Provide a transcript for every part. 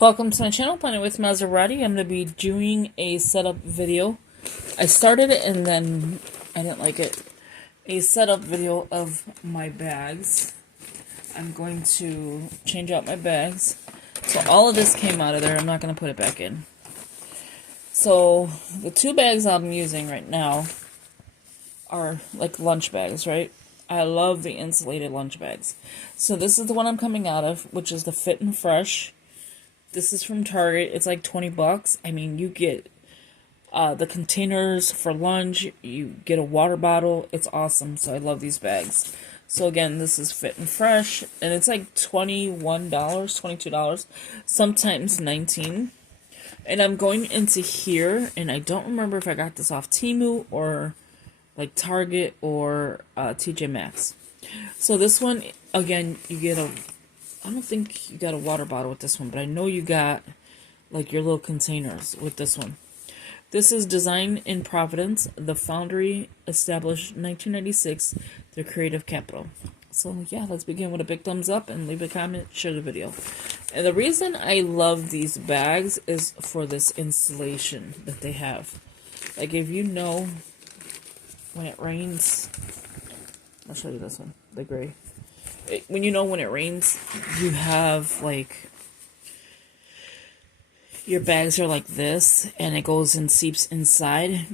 Welcome to my channel, Playing with Maserati. I'm going to be doing a setup video. I started it and then I didn't like it. A setup video of my bags. I'm going to change out my bags. So all of this came out of there. I'm not going to put it back in. So the two bags I'm using right now are like lunch bags, right? I love the insulated lunch bags. So this is the one I'm coming out of, which is the Fit and Fresh. This is from Target. It's like 20 bucks. I mean, you get the containers for lunch. You get a water bottle. It's awesome. So I love these bags. So again, this is Fit and Fresh. And it's like $21, $22. Sometimes $19. And I'm going into here. And I don't remember if I got this off Temu or like Target or TJ Maxx. So this one, again, you get a... I don't think you got a water bottle with this one, but I know you got like your little containers with this one. This is designed in Providence. The foundry established 1996, their creative capital. So yeah, let's begin with a big thumbs up and leave a comment, share the video. And the reason I love these bags is for this insulation that they have. Like if you know when it rains, I'll show you this one, the gray. When you know when it rains, you have like your bags are like this and it goes and seeps inside.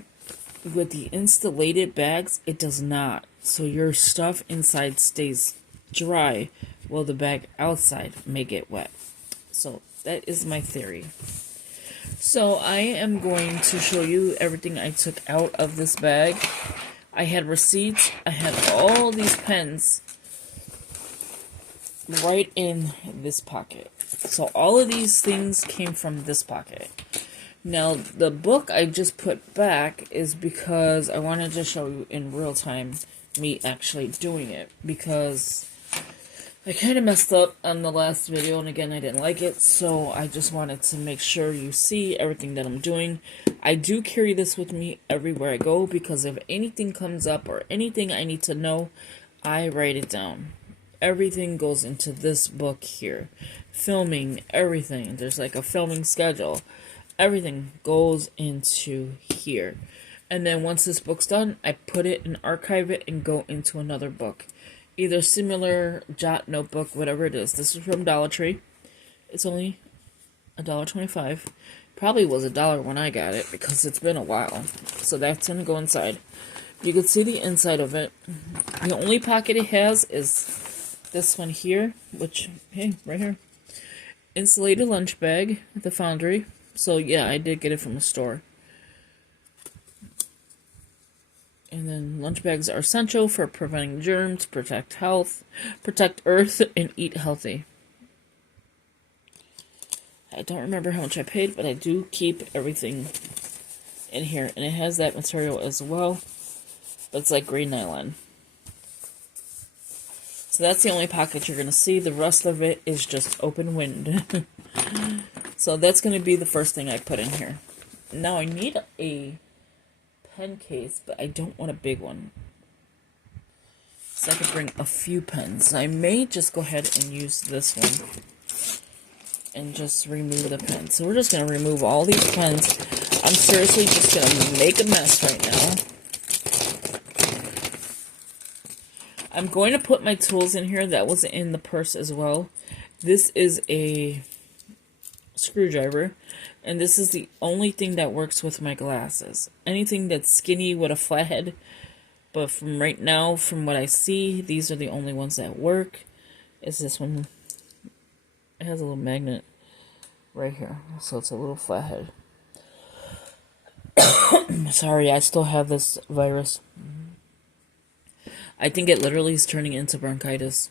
With the insulated bags, it does not. So your stuff inside stays dry while the bag outside may get wet. So that is my theory. So I am going to show you everything I took out of this bag. I had receipts. I had all these pens right in this pocket. So all of these things came from this pocket. Now the book I just put back is because I wanted to show you in real time me actually doing it, because I kind of messed up on the last video and again I didn't like it, so I just wanted to make sure you see everything that I'm doing. I do carry this with me everywhere I go because if anything comes up or anything I need to know, I write it down. Everything goes into this book here. Filming, everything. There's like a filming schedule. Everything goes into here. And then once this book's done, I put it and archive it and go into another book. Either similar, jot, notebook, whatever it is. This is from Dollar Tree. It's only $1.25. Probably was $1 when I got it because it's been a while. So that's going to go inside. You can see the inside of it. The only pocket it has is this one here, which, hey, right here. Insulated lunch bag at the foundry. So, yeah, I did get it from a store. And then lunch bags are essential for preventing germs, protect health, protect earth, and eat healthy. I don't remember how much I paid, but I do keep everything in here. And it has that material as well. But it's like gray nylon. So that's the only pocket you're going to see. The rest of it is just open wind. So that's going to be the first thing I put in here. Now I need a pen case, but I don't want a big one. So I could bring a few pens. I may just go ahead and use this one. And just remove the pens. So we're just going to remove all these pens. I'm seriously just going to make a mess right now. I'm going to put my tools in here. That was in the purse as well. This is a screwdriver. And this is the only thing that works with my glasses. Anything that's skinny with a flathead. But from right now, from what I see, these are the only ones that work. Is this one. It has a little magnet right here. So it's a little flathead. Sorry, I still have this virus. I think it literally is turning into bronchitis.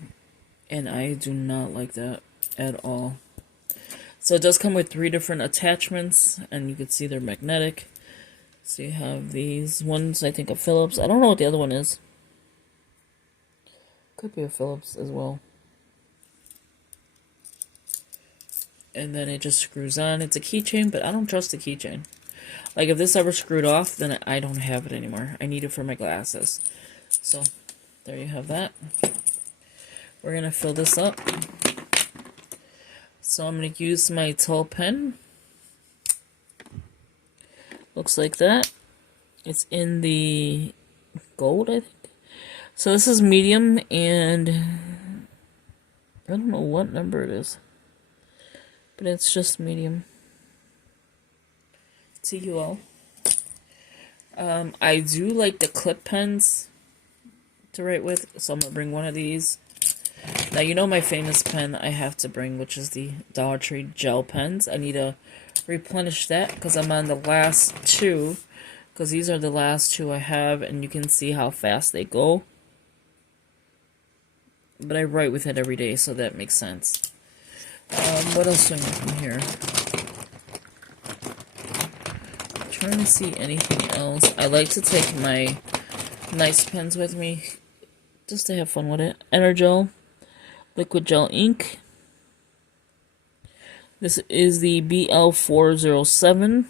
And I do not like that at all. So it does come with 3 different attachments. And you can see they're magnetic. So you have these ones, I think, a Phillips. I don't know what the other one is. Could be a Phillips as well. And then it just screws on. It's a keychain, but I don't trust the keychain. Like, if this ever screwed off, then I don't have it anymore. I need it for my glasses. So, there you have that. We're going to fill this up. So I'm going to use my Tote pen. Looks like that. It's in the gold, I think. So this is medium, and I don't know what number it is, but it's just medium. TUL. I do like the clip pens to write with, so I'm going to bring one of these. Now, you know my famous pen I have to bring, which is the Dollar Tree gel pens. I need to replenish that because I'm on the last two, because these are the last two I have, and you can see how fast they go. But I write with it every day, so that makes sense. What else do I have in here? I'm trying to see anything else. I like to take my nice pens with me, just to have fun with it. Energel, liquid gel ink. This is the BL407.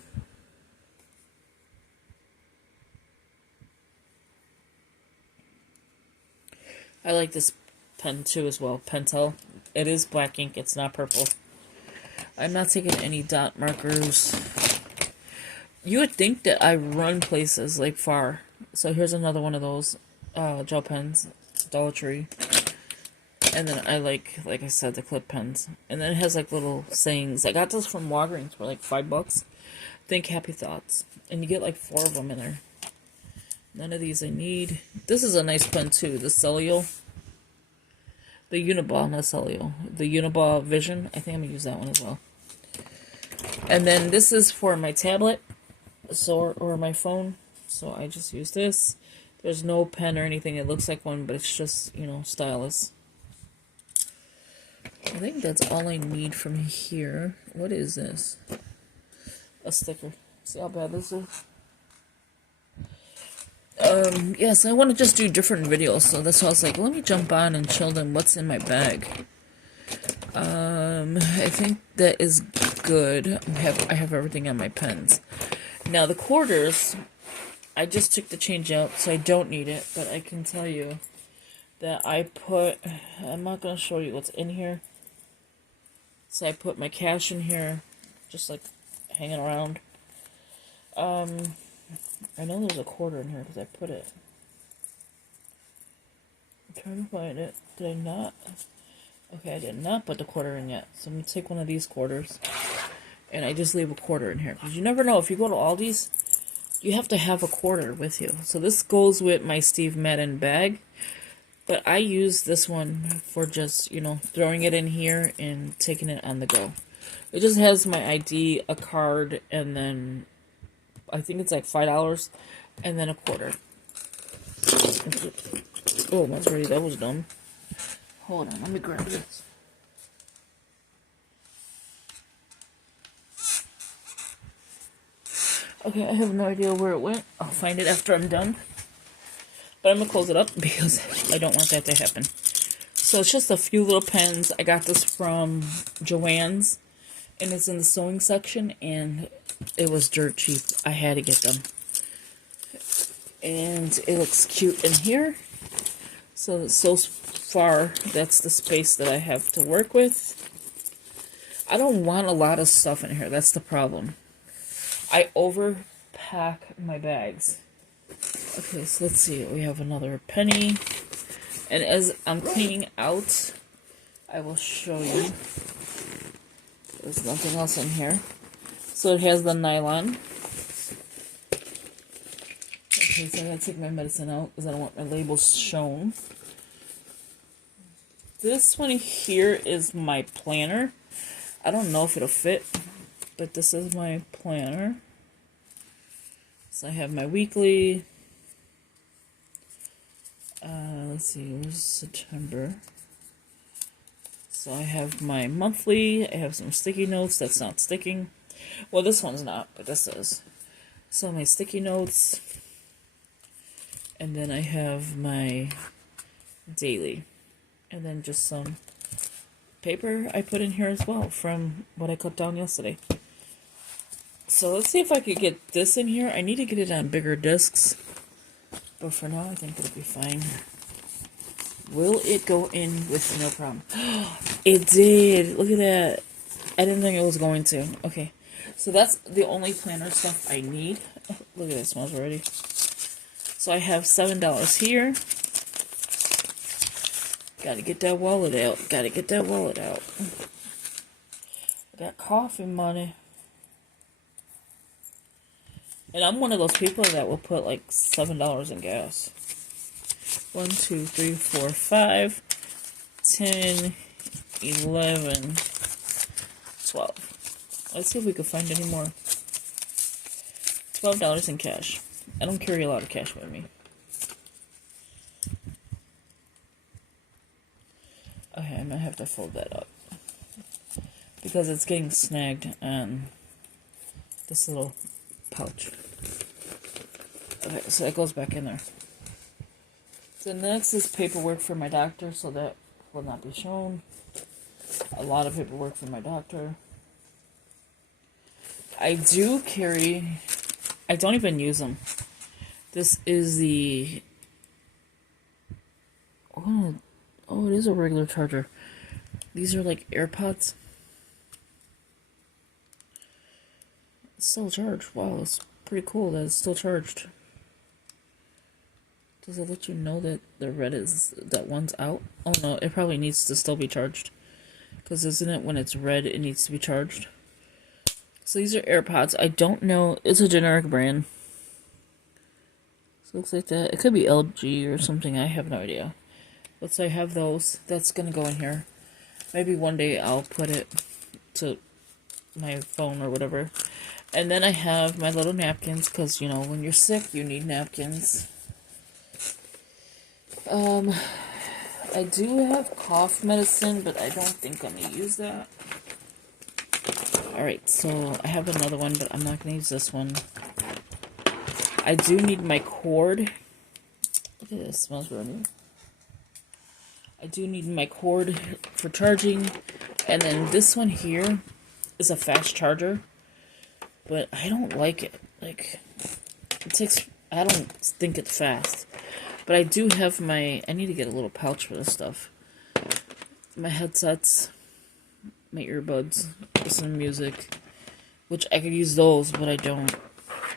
I like this pen too as well. Pentel. It is black ink. It's not purple. I'm not taking any dot markers. You would think that I run places like far. So here's another one of those gel pens. Dollar Tree. And then I like I said, the clip pens. And then it has like little sayings. I got this from Walgreens for like $5. Think happy thoughts. And you get like 4 of them in there. None of these I need. This is a nice pen too. The Celio. The Uniball, not Celio. The Uniball Vision. I think I'm going to use that one as well. And then this is for my tablet. Or my phone. So I just use this. There's no pen or anything. It looks like one, but it's just, you know, stylus. I think that's all I need from here. What is this? A sticker. See how bad this is? Yes, I want to just do different videos, so that's why I was like, let me jump on and show them what's in my bag. I think that is good. I have everything on my pens. Now, the quarters, I just took the change out, so I don't need it, but I can tell you that I'm not going to show you what's in here. So I put my cash in here, just like hanging around. I know there's a quarter in here because I put it. I'm trying to find it. Did I not? Okay, I did not put the quarter in yet. So I'm going to take one of these quarters. And I just leave a quarter in here. Because you never know. If you go to Aldi's, you have to have a quarter with you. So this goes with my Steve Madden bag. But I use this one for just, you know, throwing it in here and taking it on the go. It just has my ID, a card, and then I think it's like $5, and then a quarter. Oh, that's ready. That was dumb. Hold on, let me grab this. Okay, I have no idea where it went. I'll find it after I'm done. But I'm going to close it up because I don't want that to happen. So it's just a few little pens. I got this from Joann's, and it's in the sewing section, and it was dirt cheap. I had to get them. And it looks cute in here. So far, that's the space that I have to work with. I don't want a lot of stuff in here. That's the problem. I overpack my bags. Okay, so let's see. We have another penny. And as I'm cleaning out, I will show you. There's nothing else in here. So it has the nylon. Okay, so I'm going to take my medicine out because I don't want my labels shown. This one here is my planner. I don't know if it'll fit, but this is my planner. So I have my weekly. Let's see, it was September. So I have my monthly. I have some sticky notes that's not sticking. Well, this one's not, but this is. So my sticky notes. And then I have my daily. And then just some paper I put in here as well from what I cut down yesterday. So let's see if I could get this in here. I need to get it on bigger discs. But for now, I think it'll be fine. Will it go in with no problem? It did. Look at that. I didn't think it was going to. Okay. So that's the only planner stuff I need. Oh, look at it, smells already. So I have $7 here. Gotta get that wallet out. Gotta get that wallet out. I got coffee money. And I'm one of those people that will put like $7 in gas. 1, 2, 3, 4, 5, 10, 11, 12. Let's see if we can find any more. $12 in cash. I don't carry a lot of cash with me. Okay, I might have to fold that up because it's getting snagged on this little pouch. Okay, so that goes back in there. So next is paperwork for my doctor, so that will not be shown. A lot of paperwork for my doctor. I do carry, I don't even use them. This is the, oh, it is a regular charger. These are like AirPods. It's still charged. Wow, it's pretty cool that it's still charged. Does it let you know that the red is, that one's out? Oh no, it probably needs to still be charged. Because isn't it when it's red, it needs to be charged? So these are AirPods. I don't know. It's a generic brand. So it looks like that. It could be LG or something. I have no idea. But so I have those. That's going to go in here. Maybe one day I'll put it to my phone or whatever. And then I have my little napkins. Because, you know, when you're sick, you need napkins. I do have cough medicine, but I don't think I'm going to use that. Alright, so I have another one, but I'm not going to use this one. I do need my cord. Look at this, it smells really good. I do need my cord for charging. And then this one here is a fast charger. But I don't like it. Like, it takes, I don't think it's fast. But I do have my, I need to get a little pouch for this stuff. My headsets, my earbuds, listen to music, which I could use those, but I don't.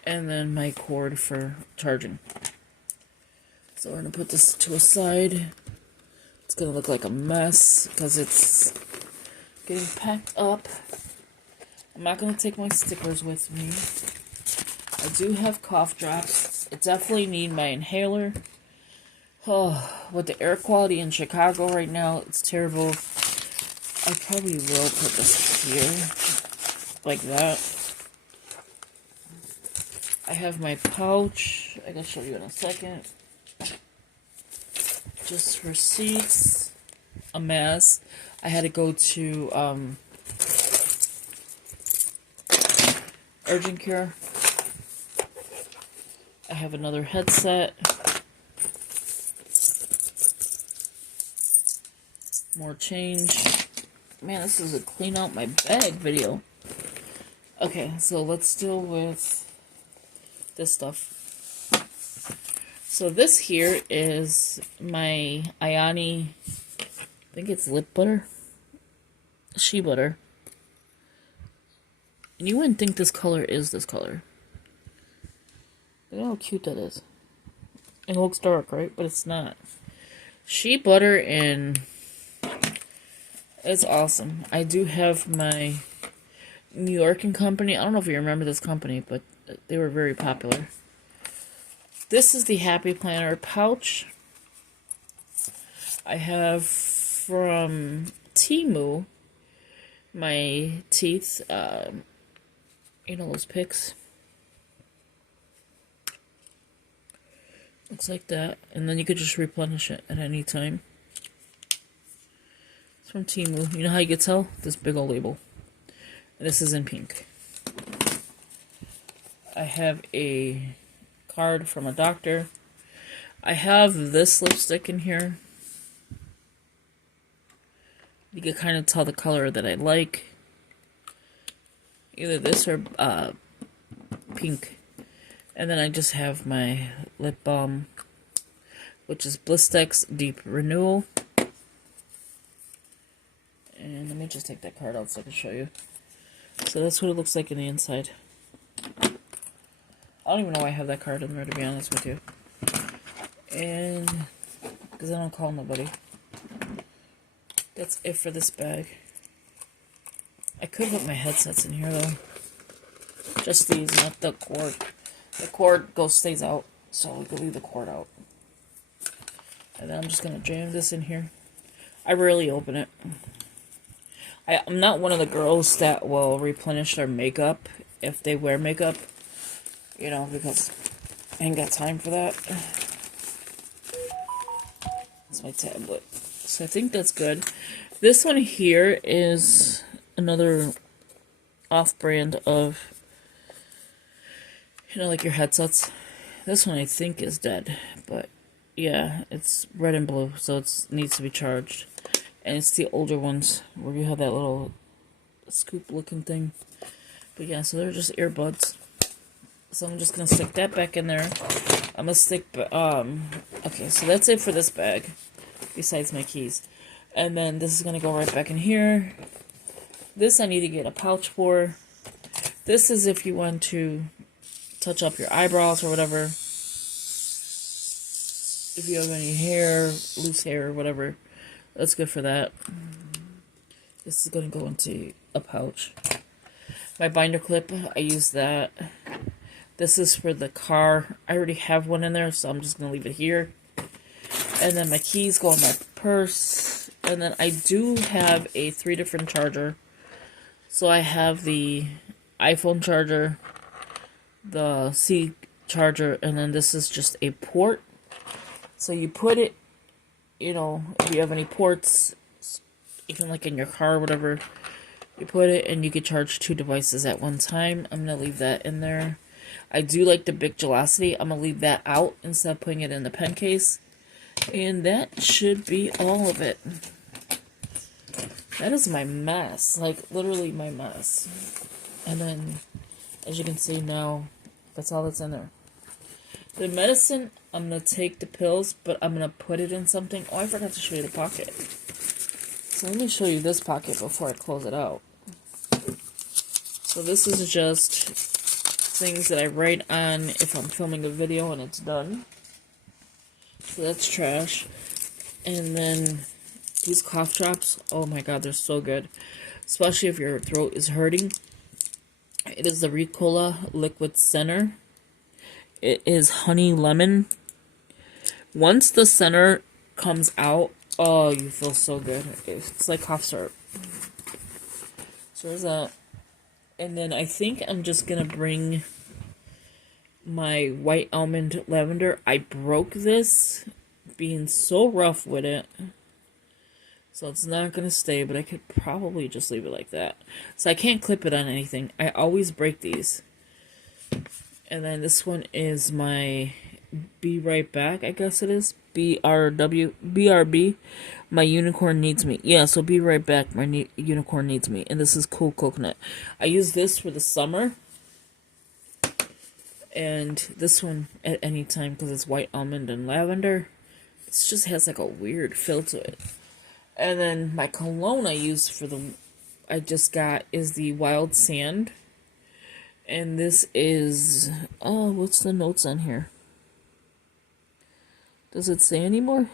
And then my cord for charging. So we're going to put this to a side. It's going to look like a mess because it's getting packed up. I'm not going to take my stickers with me. I do have cough drops. I definitely need my inhaler. Oh, with the air quality in Chicago right now, it's terrible. I probably will put this here, like that. I have my pouch. I can show you in a second. Just receipts. A mess. I had to go to urgent care. I have another headset. More change. Man, this is a clean out my bag video. Okay, so let's deal with this stuff. So this here is my Ayani, I think it's lip butter. Shea butter. And you wouldn't think this color is this color. Look how cute that is. It looks dark, right? But it's not. Shea butter and it's awesome. I do have my New York and Company. I don't know if you remember this company, but they were very popular. This is the Happy Planner pouch. I have from Temu my teeth, you know those picks. Looks like that. And then you could just replenish it at any time. It's from Temu. You know how you could tell? This big old label. And this is in pink. I have a card from a doctor. I have this lipstick in here. You can kind of tell the color that I like. Either this or pink. And then I just have my lip balm, which is Blistex Deep Renewal. And let me just just take that card out so I can show you. So that's what it looks like in the inside. I don't even know why I have that card in there, to be honest with you. And, because I don't call nobody. That's it for this bag. I could put my headsets in here, though. Just these, not the cord. The cord stays out, so we can leave the cord out. And then I'm just going to jam this in here. I rarely open it. I'm not one of the girls that will replenish their makeup if they wear makeup. You know, because I ain't got time for that. That's my tablet. So I think that's good. This one here is another off-brand of, you know, like your headsets. This one I think is dead, but yeah, it's red and blue, so it needs to be charged. And it's the older ones where you have that little scoop-looking thing. But yeah, so they're just earbuds. So I'm just gonna stick that back in there. I'm gonna stick, okay, so that's it for this bag, besides my keys. And then this is gonna go right back in here. This I need to get a pouch for. This is if you want to touch up your eyebrows or whatever. If you have any hair, loose hair or whatever, that's good for that. This is gonna go into a pouch. My binder clip, I use that. This is for the car. I already have one in there, so I'm just going to leave it here. And then my keys go in my purse. And then I do have a 3 different charger. So I have the iPhone charger, the C charger, and then this is just a port. So you put it, you know, if you have any ports, even like in your car or whatever, you put it and you can charge 2 devices at one time. I'm going to leave that in there. I do like the big Gelosity. I'm going to leave that out instead of putting it in the pen case. And that should be all of it. That is my mess. Like, literally my mess. And then, as you can see now, that's all that's in there. The medicine, I'm going to take the pills, but I'm going to put it in something. Oh, I forgot to show you the pocket. So let me show you this pocket before I close it out. So this is just things that I write on if I'm filming a video and it's done. So that's trash. And then these cough drops, oh my god, they're so good. Especially if your throat is hurting. It is the Ricola Liquid Center. It is honey lemon. Once the center comes out, oh, you feel so good. It's like cough syrup. So there's that. And then I think I'm just going to bring my white almond lavender. I broke this being so rough with it. So it's not going to stay, but I could probably just leave it like that. So I can't clip it on anything. I always break these. And then this one is my Be Right Back, I guess it is. BRB. My unicorn needs me. Yeah, so Be Right Back. My unicorn needs me. And this is Cool Coconut. I use this for the summer. And this one at any time because it's white almond and lavender. It just has like a weird feel to it. And then my cologne I use for I just got is the Wild Sand. And this is, oh, what's the notes on here? Does it say anymore?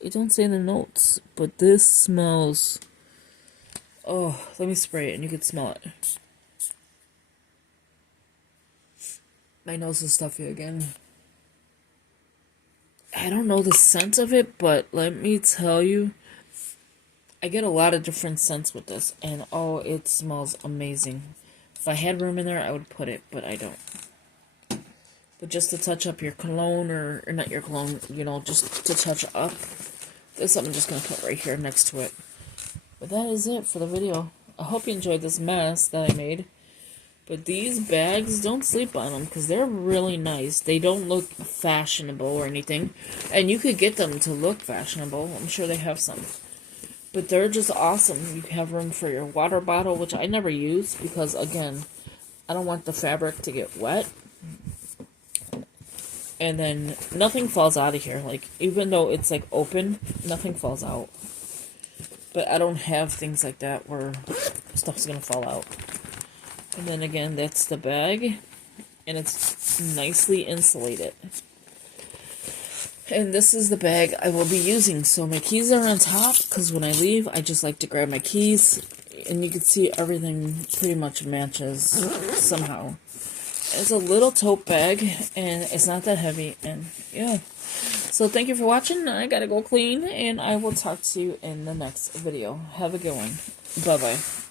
It don't say the notes, but this smells, oh, let me spray it and you can smell it. My nose is stuffy again. I don't know the scent of it, but let me tell you, I get a lot of different scents with this, and oh, it smells amazing. If I had room in there, I would put it, but I don't. But just to touch up your cologne, or not your cologne, you know, just to touch up. This I'm just going to put right here next to it. But that is it for the video. I hope you enjoyed this mess that I made. But these bags, don't sleep on them, because they're really nice. They don't look fashionable or anything. And you could get them to look fashionable. I'm sure they have some. But they're just awesome. You have room for your water bottle, which I never use, because, again, I don't want the fabric to get wet. And then nothing falls out of here. Like, even though it's, like, open, nothing falls out. But I don't have things like that where stuff's gonna fall out. And then again, that's the bag. And it's nicely insulated. And this is the bag I will be using. So my keys are on top, because when I leave, I just like to grab my keys. And you can see everything pretty much matches somehow. It's a little tote bag, and it's not that heavy, and yeah. So thank you for watching. I gotta go clean, and I will talk to you in the next video. Have a good one. Bye-bye.